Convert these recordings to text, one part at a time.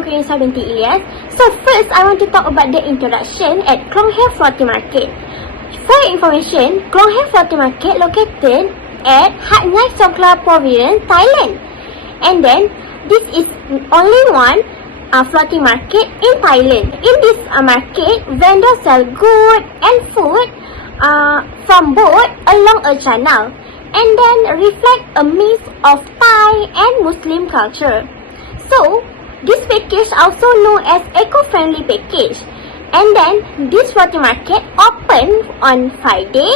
Khlong in Southern Ilyas. So first, I want to talk about the introduction at Khlong Floating Market. For your information, Khlong Floating Market located at Hatyai, Songkhla Province, Thailand. And then, this is only one floating market in Thailand. In this market, vendors sell goods and food from boat along a channel, and then reflect a mix of Thai and Muslim culture. So, this package also known as eco-friendly package. And then, this floating market open on Friday,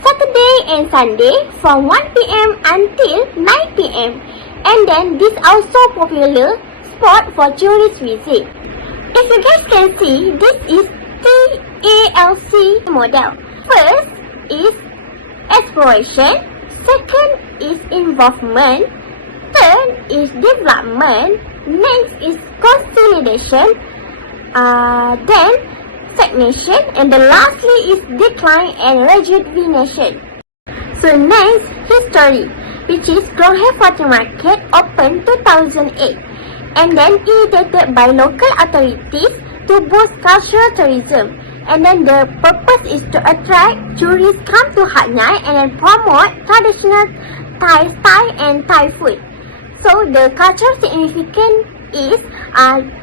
Saturday and Sunday from 1 p.m. until 9 p.m. And then, this also popular spot for tourist visit. If you guys can see, this is TALC model. First is exploration, second is involvement, third is development, next is consolidation, then stagnation, and the lastly is decline and rejuvenation. So next, history, which is Khlong Floating Market opened 2008 and then initiated by local authorities to boost cultural tourism. And then the purpose is to attract tourists come to Hatyai and then promote traditional Thai and Thai food. So the cultural significance is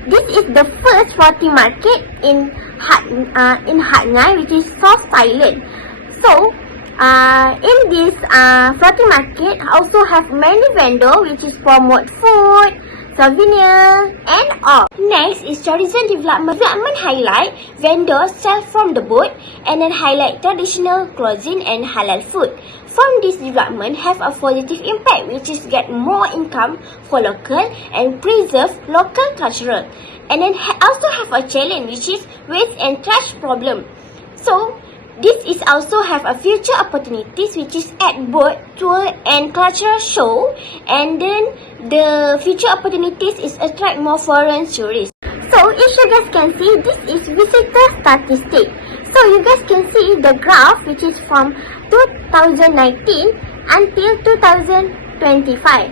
this is the first floating market in Hatyai, which is South Thailand. So in this floating market also have many vendors which is promote food, souvenir and all. Next is tourism development. Development highlight vendors sell from the boat and then highlight traditional clothing and halal food. From this development have a positive impact, which is get more income for local and preserve local cultural. And then also have a challenge, which is waste and trash problem. So this is also have a future opportunities, which is at boat tour and cultural show. And then the future opportunities is attract more foreign tourists. So if you guys can see, this is visitor statistics. So you guys can see the graph, which is from 2019 until 2025.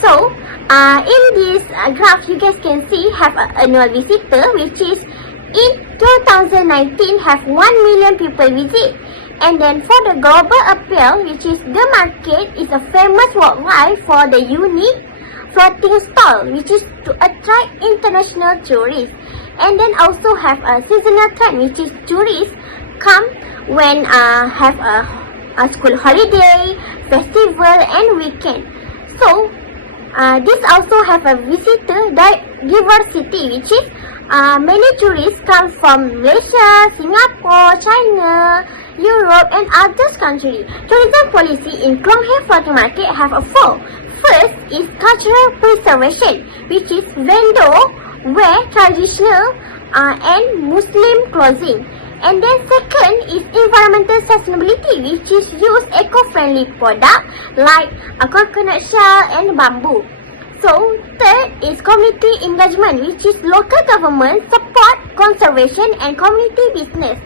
So in this graph, you guys can see have an annual visitor, which is in 2019 have 1 million people visit. And then for the global appeal, which is the market is a famous worldwide for the unique floating stall, which is to attract international tourists. And then also have a seasonal trend, which is tourists come when have a school holiday, festival and weekend. So this also have a visitor diversity, which is many tourists come from Malaysia, Singapore, China, Europe and other countries. Tourism policy in Khlong Floating Market have a four. First is cultural preservation, which is vendor wear traditional and Muslim clothing. And then second is environmental sustainability, which is use eco-friendly products like coconut shell and bamboo. So third is community engagement, which is local government support conservation and community business.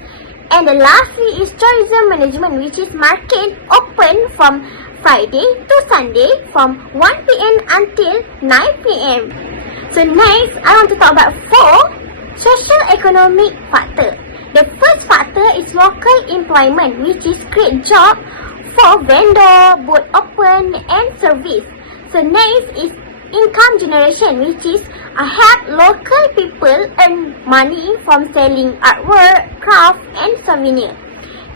And the lastly is tourism management, which is market open from Friday to Sunday from 1 p.m. until 9 p.m. So next, I want to talk about four socio-economic factors. The first factor is local employment, which is create job for vendor, boat open and service. So next is income generation, which is help local people earn money from selling artwork, craft and souvenir.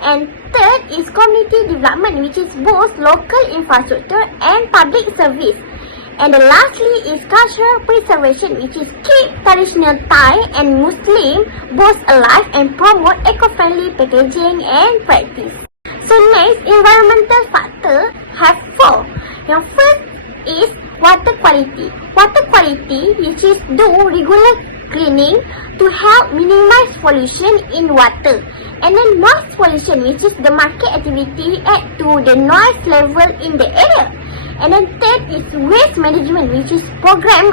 And third is community development, which is both local infrastructure and public service. And the lastly is cultural preservation, which is keep traditional Thai and Muslim both alive and promote eco-friendly packaging and practice. So next, environmental factor have four. Yang first is water quality. Water quality, which is do regular cleaning to help minimize pollution in water. And then noise pollution, which is the market activity add to the noise level in the area. And then third is waste management, which is program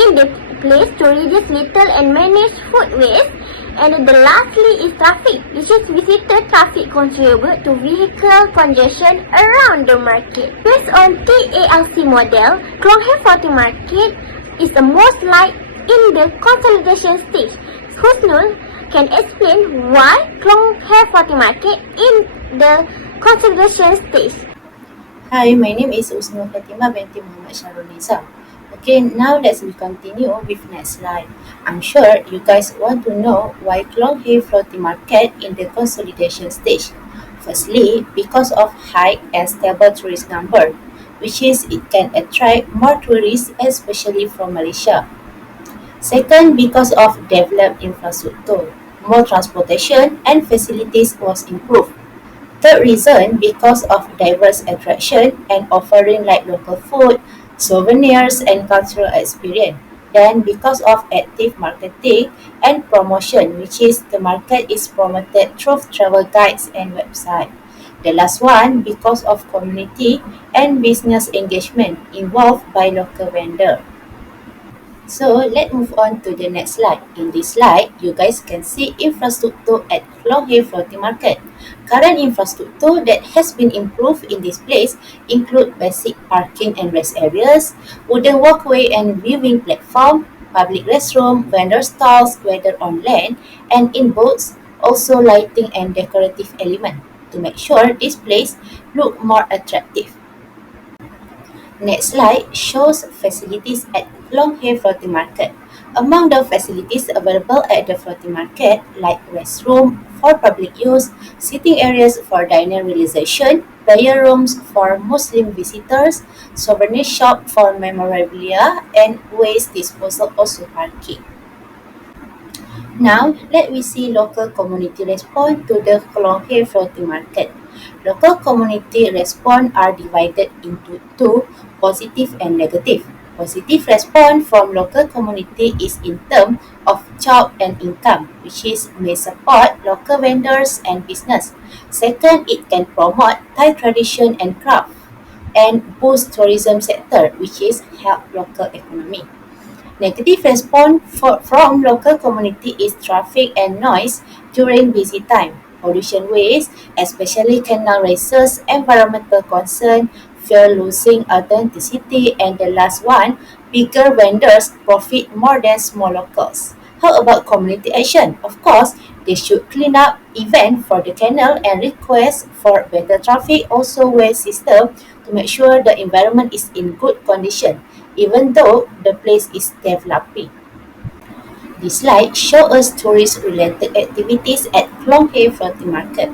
in the place to reduce little and manage food waste. And then the lastly is traffic, which is visitor traffic contribute to vehicle congestion around the market. Based on TALC model, Khlong Floating Market is the most like in the consolidation stage. Husnul can explain why Khlong have floating market in the consolidation stage. Hi, my name is Usnul Fatima binti Muhammad Sharul Nizam. Okay, now let's continue with next slide. I'm sure you guys want to know why Khlong have floating market in the consolidation stage. Firstly, because of high and stable tourist number, which is it can attract more tourists, especially from Malaysia. Second, because of developed infrastructure, more transportation and facilities was improved. Third reason, because of diverse attraction and offering like local food, souvenirs and cultural experience. Then because of active marketing and promotion, which is the market is promoted through travel guides and website. The last one, because of community and business engagement involved by local vendor. So let's move on to the next slide. In this slide, you guys can see infrastructure at Khlong Floating Market. Current infrastructure that has been improved in this place include basic parking and rest areas, wooden walkway and viewing platform, public restroom, vendor stalls, whether on land and in boats, also lighting and decorative element to make sure this place look more attractive. Next slide shows facilities at Khlong Floating Market. Among the facilities available at the floating market, like restroom for public use, sitting areas for diner realization, prayer rooms for Muslim visitors, souvenir shop for memorabilia, and waste disposal also parking. Now, let we see local community response to the Khlong floating market. Local community response are divided into two, positive and negative. Positive response from local community is in terms of job and income, which is may support local vendors and business. Second, it can promote Thai tradition and craft and boost tourism sector, which is help local economy. Negative response from local community is traffic and noise during busy time, pollution waste, especially canal races, environmental concern, fear losing authenticity, and the last one, bigger vendors profit more than small locals. How about community action? Of course, they should clean up event for the canal and request for better traffic also waste system to make sure the environment is in good condition even though the place is developing. This slide shows us tourist-related activities at Khlong Floating Market.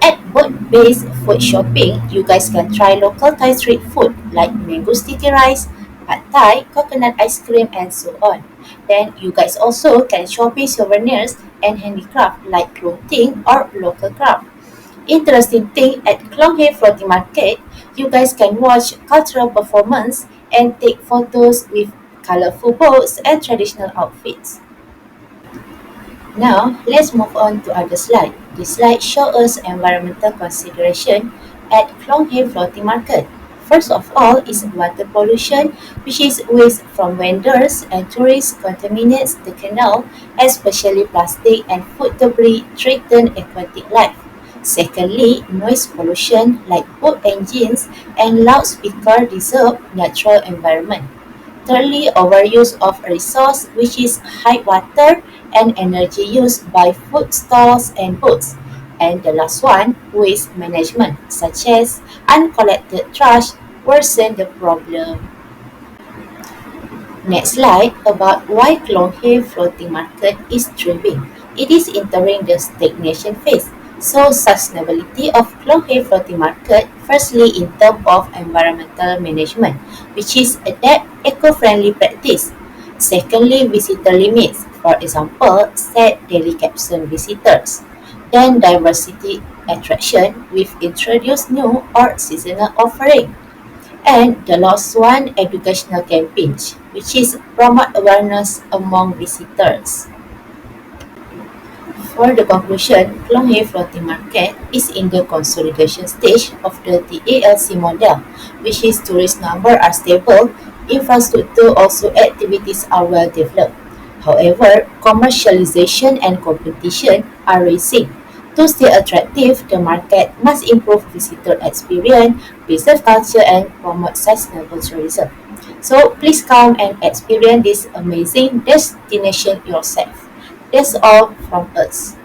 At boat-based food shopping, you guys can try local Thai street food like mango sticky rice, pad Thai, coconut ice cream, and so on. Then you guys also can shopping souvenirs and handicraft like clothing or local craft. Interesting thing at Khlong Floating Market, you guys can watch cultural performance and take photos with colorful boats and traditional outfits. Now, let's move on to other slide. This slide shows us environmental consideration at Khlong Floating Market. First of all is water pollution, which is waste from vendors and tourists contaminates the canal, especially plastic and food debris threaten aquatic life. Secondly, noise pollution like boat engines and loudspeaker disturb natural environment. Thirdly, overuse of resource which is high water and energy used by food stalls and boats. And the last one, waste management such as uncollected trash worsen the problem. Next slide about why Khlong floating market is thriving. It is entering the stagnation phase. So sustainability of Khlong floating market firstly in terms of environmental management, which is adapt eco-friendly practice. Secondly, visitor limits, for example, set daily capsule visitors. Then diversity attraction with introduce new or seasonal offering. And the last one, educational campaigns, which is promote awareness among visitors. For the conclusion, Khlong floating market is in the consolidation stage of the TALC model, which is tourist number are stable, infrastructure also activities are well developed. However, commercialization and competition are rising. To stay attractive, the market must improve visitor experience, preserve culture, and promote sustainable tourism. So please come and experience this amazing destination yourself. That's all from us.